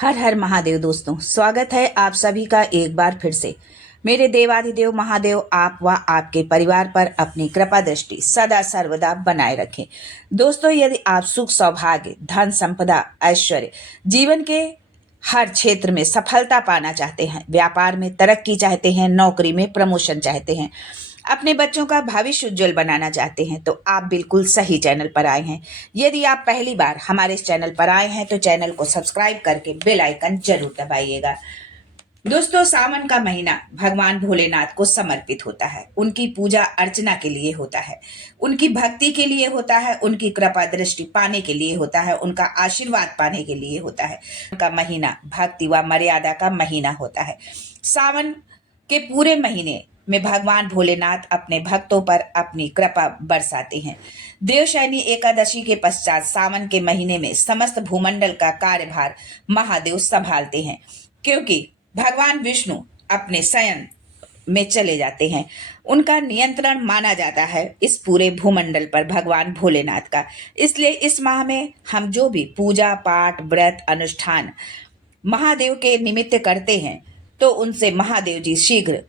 हर हर महादेव दोस्तों, स्वागत है आप सभी का एक बार फिर से। मेरे देवाधिदेव महादेव आप व आपके परिवार पर अपनी कृपा दृष्टि सदा सर्वदा बनाए रखें। दोस्तों, यदि आप सुख सौभाग्य धन संपदा ऐश्वर्य जीवन के हर क्षेत्र में सफलता पाना चाहते हैं, व्यापार में तरक्की चाहते हैं, नौकरी में प्रमोशन चाहते हैं, अपने बच्चों का भविष्य उज्जवल बनाना चाहते हैं, तो आप बिल्कुल सही चैनल पर आए हैं। यदि आप पहली बार हमारे इस चैनल पर आए हैं तो चैनल को सब्सक्राइब करके बेल आइकन जरूर दबाइएगा। दोस्तों, सावन का महीना भगवान भोलेनाथ को समर्पित होता है। उनकी पूजा अर्चना के लिए होता है, उनकी भक्ति के लिए होता है, उनकी कृपा दृष्टि पाने के लिए होता है, उनका आशीर्वाद पाने के लिए होता है। उनका महीना भक्ति व मर्यादा का महीना होता है। सावन के पूरे महीने में भगवान भोलेनाथ अपने भक्तों पर अपनी कृपा बरसाते हैं। देवशयनी एकादशी के पश्चात सावन के महीने में समस्त भूमंडल का कार्यभार महादेव संभालते हैं, क्योंकि भगवान विष्णु अपने शयन में चले जाते हैं। उनका नियंत्रण माना जाता है इस पूरे भूमंडल पर भगवान भोलेनाथ का। इसलिए इस माह में हम जो भी पूजा पाठ व्रत अनुष्ठान महादेव के निमित्त करते हैं, तो उनसे महादेव जी शीघ्र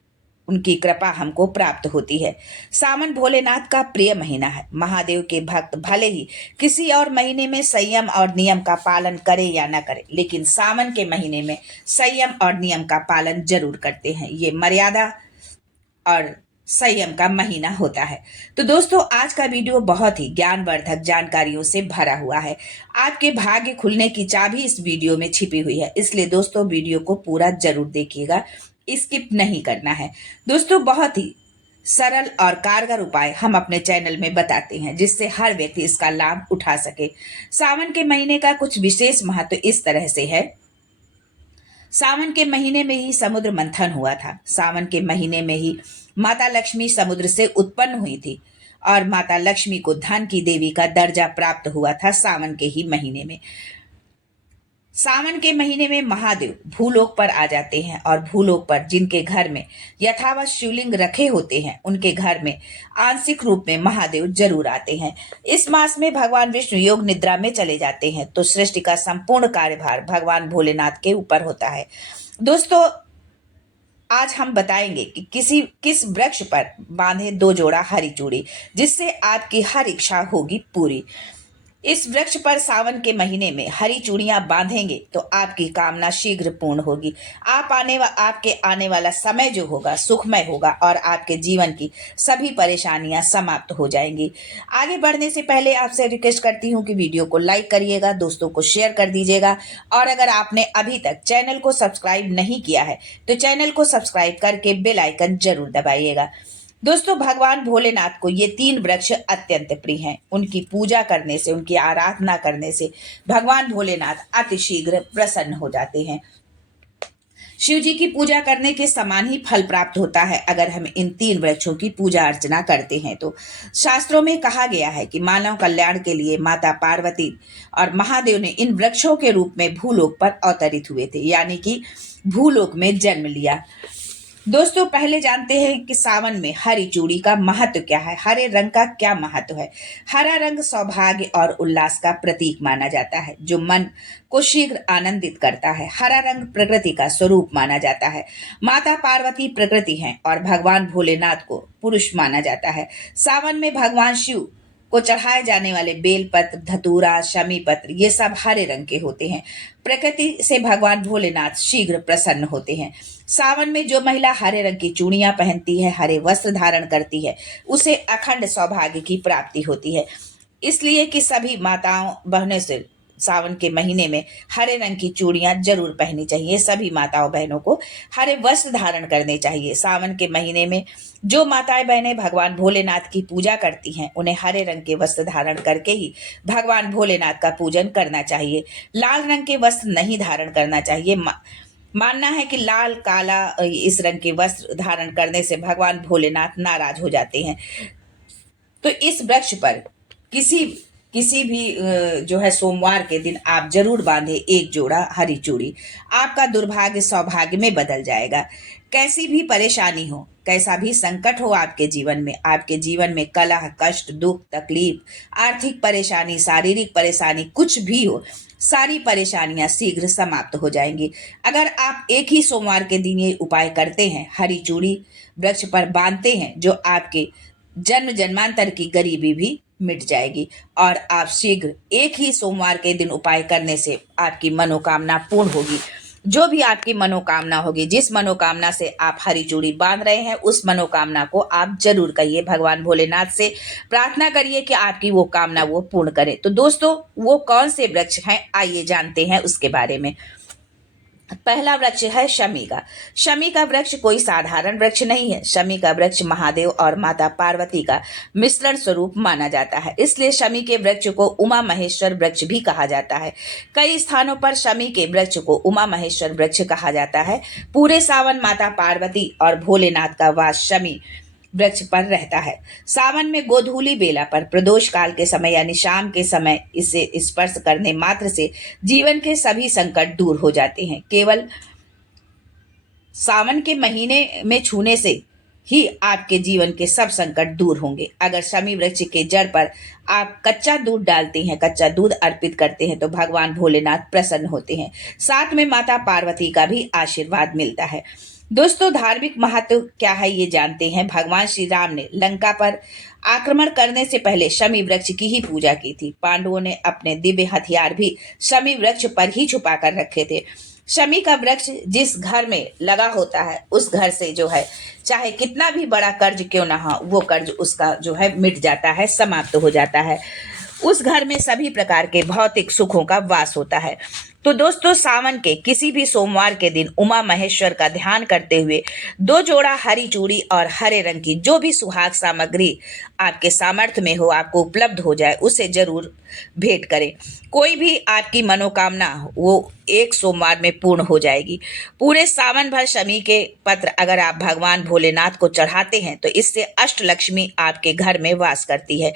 उनकी कृपा हमको प्राप्त होती है। सावन भोलेनाथ का प्रिय महीना है। महादेव के भक्त भले ही किसी और महीने में संयम और नियम का पालन करे या ना करे, लेकिन सावन के महीने में संयम और नियम का पालन जरूर करते हैं। ये मर्यादा और संयम का महीना होता है। तो दोस्तों, आज का वीडियो बहुत ही ज्ञानवर्धक जानकारियों से भरा हुआ है। आपके भाग्य खुलने की चाबी इस वीडियो में छिपी हुई है, इसलिए दोस्तों वीडियो को पूरा जरूर देखिएगा, स्किप नहीं करना है। दोस्तों, बहुत ही सरल और कारगर उपाय हम अपने चैनल में बताते हैं, जिससे हर व्यक्ति इसका लाभ उठा सके। सावन के महीने का कुछ विशेष महत्व इस तरह से है। सावन के महीने में ही समुद्र मंथन हुआ था। सावन के महीने में ही माता लक्ष्मी समुद्र से उत्पन्न हुई थी और माता लक्ष्मी को धन की देवी का दर्जा प्राप्त हुआ था सावन के ही महीने में। सावन के महीने में महादेव भूलोक पर आ जाते हैं और भूलोक पर जिनके घर में यथावत शिवलिंग रखे होते हैं, उनके घर में आंशिक रूप में महादेव जरूर आते हैं। इस मास में भगवान विष्णु योग निद्रा में चले जाते हैं, तो सृष्टि का संपूर्ण कार्यभार भगवान भोलेनाथ के ऊपर होता है। दोस्तों, आज हम बताएंगे कि किस वृक्ष पर बांधे 2 जोड़ा हरी चूड़ी, जिससे आपकी हर इच्छा होगी पूरी। इस वृक्ष पर सावन के महीने में हरी चूड़ियां बांधेंगे तो आपकी कामना शीघ्र पूर्ण होगी। आपके आने वाला समय जो होगा सुखमय होगा और आपके जीवन की सभी परेशानियां समाप्त हो जाएंगी। आगे बढ़ने से पहले आपसे रिक्वेस्ट करती हूं कि वीडियो को लाइक करिएगा, दोस्तों को शेयर कर दीजिएगा, और अगर आपने अभी तक चैनल को सब्सक्राइब नहीं किया है तो चैनल को सब्सक्राइब करके बेल आइकन जरूर दबाइएगा। दोस्तों, भगवान भोलेनाथ को ये 3 वृक्ष अत्यंत प्रिय हैं। उनकी पूजा करने से, उनकी आराधना करने से भगवान भोलेनाथ अतिशीघ्र प्रसन्न हो जाते हैं। शिव जी की पूजा करने के समान ही फल प्राप्त होता है अगर हम इन 3 वृक्षों की पूजा अर्चना करते हैं। तो शास्त्रों में कहा गया है कि मानव कल्याण के लिए माता पार्वती और महादेव ने इन वृक्षों के रूप में भूलोक पर अवतरित हुए थे, यानी कि भूलोक में जन्म लिया। दोस्तों, पहले जानते हैं कि सावन में हरी चूड़ी का महत्व क्या है, हरे रंग का क्या महत्व है। हरा रंग सौभाग्य और उल्लास का प्रतीक माना जाता है, जो मन को शीघ्र आनंदित करता है। हरा रंग प्रकृति का स्वरूप माना जाता है। माता पार्वती प्रकृति हैं और भगवान भोलेनाथ को पुरुष माना जाता है। सावन में भगवान शिव को चढ़ाए जाने वाले बेलपत्र, धतूरा, शमी पत्र, ये सब हरे रंग के होते हैं। प्रकृति से भगवान भोलेनाथ शीघ्र प्रसन्न होते हैं। सावन में जो महिला हरे रंग की चूड़ियां पहनती है, हरे वस्त्र धारण करती है, उसे अखंड सौभाग्य की प्राप्ति होती है। इसलिए कि सभी माताओं बहनों से सावन के महीने में हरे रंग की चूड़ियां जरूर पहननी चाहिए। सभी माताओं बहनों को हरे वस्त्र धारण करने चाहिए। सावन के महीने में जो माताएं बहनें भगवान भोलेनाथ की पूजा करती हैं, उन्हें हरे रंग के वस्त्र धारण करके ही भगवान भोलेनाथ का पूजन करना चाहिए। लाल रंग के वस्त्र नहीं धारण करना चाहिए। मानना है कि लाल काला इस रंग के वस्त्र धारण करने से भगवान भोलेनाथ नाराज हो जाते हैं। तो इस वृक्ष पर किसी किसी भी जो है सोमवार के दिन आप जरूर बांधे एक जोड़ा हरी चूड़ी। आपका दुर्भाग्य सौभाग्य में बदल जाएगा। कैसी भी परेशानी हो, कैसा भी संकट हो आपके जीवन में कलह, कष्ट, दुख, तकलीफ, आर्थिक परेशानी, शारीरिक परेशानी, कुछ भी हो, सारी परेशानियां शीघ्र समाप्त हो जाएंगी अगर आप एक ही सोमवार के दिन ये उपाय करते हैं। हरी चूड़ी वृक्ष पर बांधते हैं, जो आपके जन्म जन्मांतर की गरीबी भी मिट जाएगी और आप शीघ्र एक ही सोमवार के दिन उपाय करने से आपकी मनोकामना पूर्ण होगी। जो भी आपकी मनोकामना होगी, जिस मनोकामना से आप हरी चूड़ी बांध रहे हैं, उस मनोकामना को आप जरूर कहिए, भगवान भोलेनाथ से प्रार्थना करिए कि आपकी वो कामना वो पूर्ण करे। तो दोस्तों, वो कौन से वृक्ष हैं, आइए जानते हैं उसके बारे में। पहला वृक्ष है शमी का। शमी का वृक्ष कोई साधारण वृक्ष नहीं है। शमी का वृक्ष महादेव और माता पार्वती का मिश्रण स्वरूप माना जाता है, इसलिए शमी के वृक्ष को उमा महेश्वर वृक्ष भी कहा जाता है। कई स्थानों पर शमी के वृक्ष को उमा महेश्वर वृक्ष कहा जाता है। पूरे सावन माता पार्वती और भोलेनाथ का वास शमी वृक्ष पर रहता है। सावन में गोधूली बेला पर प्रदोष काल के समय यानी शाम के समय इसे स्पर्श करने मात्र से जीवन के सभी संकट दूर हो जाते हैं। केवल सावन के महीने में छूने से ही आपके जीवन के सब संकट दूर होंगे। अगर शमी वृक्ष के जड़ पर आप कच्चा दूध डालते हैं, कच्चा दूध अर्पित करते हैं, तो भगवान भोलेनाथ प्रसन्न होते हैं। साथ में माता पार्वती का भी आशीर्वाद मिलता है। दोस्तों, धार्मिक महत्व क्या है ये जानते हैं। भगवान श्री राम ने लंका पर आक्रमण करने से पहले शमी वृक्ष की ही पूजा की थी। पांडवों ने अपने दिव्य हथियार भी शमी वृक्ष पर ही छुपा कर रखे थे। शमी का वृक्ष जिस घर में लगा होता है, उस घर से जो है चाहे कितना भी बड़ा कर्ज क्यों ना हो, वो कर्ज उसका जो है मिट जाता है, समाप्त हो जाता है। उस घर में सभी प्रकार के भौतिक सुखों का वास होता है। तो दोस्तों, सावन के किसी भी सोमवार के दिन उमा महेश्वर का ध्यान करते हुए 2 जोड़ा हरी चूड़ी और हरे रंग की जो भी सुहाग सामग्री आपके सामर्थ्य में हो, आपको उपलब्ध हो जाए, उसे जरूर भेंट करें। कोई भी आपकी मनोकामना वो एक सोमवार में पूर्ण हो जाएगी। पूरे सावन भर शमी के पत्र अगर आप भगवान भोलेनाथ को चढ़ाते हैं, तो इससे अष्टलक्ष्मी आपके घर में वास करती है।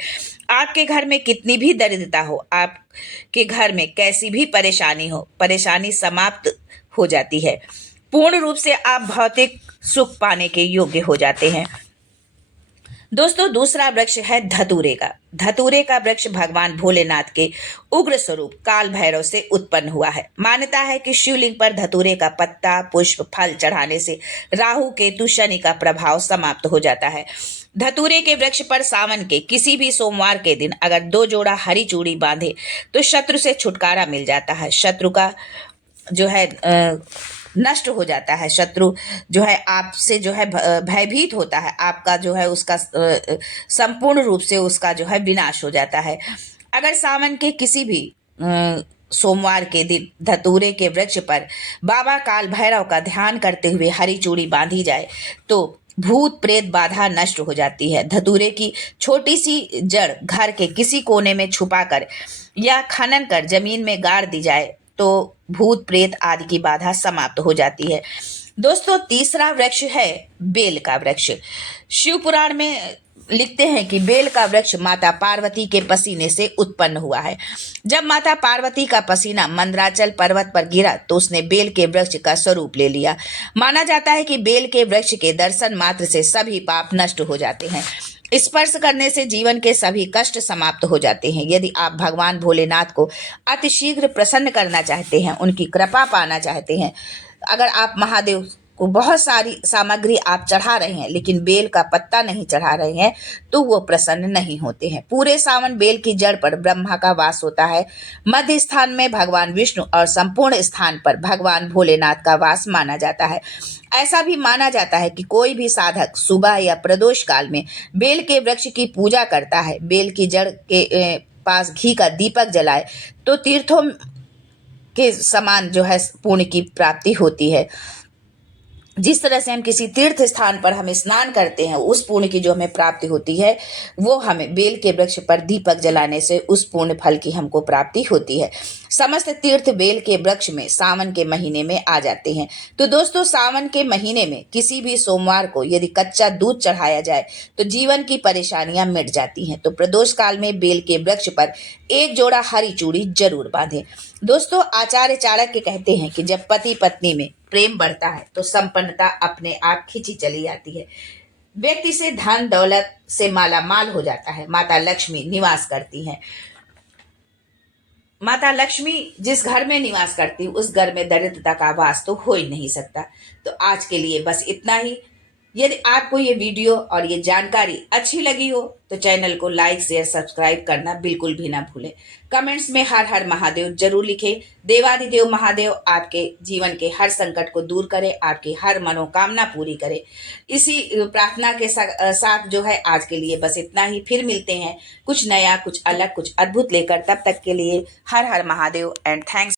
आपके घर में कितनी भी दरिद्रता हो, आपके घर में कैसी भी परेशानी हो, परेशानी समाप्त हो जाती है। पूर्ण रूप से आप भौतिक सुख पाने के योग्य हो जाते हैं। दोस्तों, दूसरा वृक्ष है धतूरे का। धतूरे का वृक्ष भगवान भोलेनाथ के उग्र स्वरूप काल भैरव से उत्पन्न हुआ है। मान्यता है कि शिवलिंग पर धतूरे का पत्ता, पुष्प, फल चढ़ाने से राहु, केतु, शनि का प्रभाव समाप्त हो जाता है। धतूरे के वृक्ष पर सावन के किसी भी सोमवार के दिन अगर 2 जोड़ा हरी चूड़ी बांधे, तो शत्रु से छुटकारा मिल जाता है। शत्रु का जो है नष्ट हो जाता है। शत्रु जो है आपसे जो है भयभीत होता है, आपका जो है उसका संपूर्ण रूप से उसका जो है विनाश हो जाता है। अगर सावन के किसी भी सोमवार के दिन धतूरे के वृक्ष पर बाबा काल भैरव का ध्यान करते हुए हरी चूड़ी बांधी जाए, तो भूत प्रेत बाधा नष्ट हो जाती है। धतूरे की छोटी सी जड़ घर के किसी कोने में छुपाकर या खनन कर जमीन में गाड़ दी जाए, तो भूत प्रेत आदि की बाधा समाप्त हो जाती है। दोस्तों, तीसरा वृक्ष है बेल का वृक्ष। शिव पुराण में लिखते हैं कि बेल का वृक्ष माता पार्वती के पसीने से उत्पन्न हुआ है। जब माता पार्वती का पसीना मंदराचल पर्वत पर गिरा, तो उसने बेल के वृक्ष का स्वरूप ले लिया। माना जाता है कि बेल के वृक्ष के दर्शन मात्र से सभी पाप नष्ट हो जाते हैं। स्पर्श करने से जीवन के सभी कष्ट समाप्त हो जाते हैं। यदि आप भगवान भोलेनाथ को अतिशीघ्र प्रसन्न करना चाहते हैं, उनकी कृपा पाना चाहते हैं, अगर आप महादेव को बहुत सारी सामग्री आप चढ़ा रहे हैं लेकिन बेल का पत्ता नहीं चढ़ा रहे हैं, तो वो प्रसन्न नहीं होते हैं। पूरे सावन बेल की जड़ पर ब्रह्मा का वास होता है। मध्य स्थान में भगवान विष्णु और संपूर्ण स्थान पर भगवान भोलेनाथ का वास माना जाता है। ऐसा भी माना जाता है कि कोई भी साधक सुबह या प्रदोष काल में बेल के वृक्ष की पूजा करता है, बेल की जड़ के पास घी का दीपक जलाए, तो तीर्थों के समान जो है पुण्य की प्राप्ति होती है। जिस तरह से हम किसी तीर्थ स्थान पर हम स्नान करते हैं, उस पुण्य की जो हमें प्राप्ति होती है, वो हमें बेल के वृक्ष पर दीपक जलाने से उस पुण्य फल की हमको प्राप्ति होती है। समस्त तीर्थ बेल के वृक्ष में सावन के महीने में आ जाते हैं। तो दोस्तों, सावन के महीने में किसी भी सोमवार को यदि कच्चा दूध चढ़ाया जाए तो जीवन की परेशानियां मिट जाती हैं। तो प्रदोष काल में बेल के वृक्ष पर एक जोड़ा हरी चूड़ी जरूर बांधें। दोस्तों, आचार्य चाणक्य कहते हैं कि जब पति पत्नी में प्रेम बढ़ता है तो संपन्नता अपने आप खिंची चली आती है। व्यक्ति से धन दौलत से माला माल हो जाता है। माता लक्ष्मी निवास करती हैं। माता लक्ष्मी जिस घर में निवास करती उस घर में दरिद्रता का वास तो हो ही नहीं सकता। तो आज के लिए बस इतना ही। यदि आपको ये वीडियो और ये जानकारी अच्छी लगी हो तो चैनल को लाइक शेयर सब्सक्राइब करना बिल्कुल भी ना भूलें। कमेंट्स में हर हर महादेव जरूर लिखें। देवाधिदेव महादेव आपके जीवन के हर संकट को दूर करे, आपकी हर मनोकामना पूरी करे। इसी प्रार्थना के साथ जो है आज के लिए बस इतना ही। फिर मिलते हैं कुछ नया, कुछ अलग, कुछ अद्भुत लेकर। तब तक के लिए हर हर महादेव एंड थैंक्स।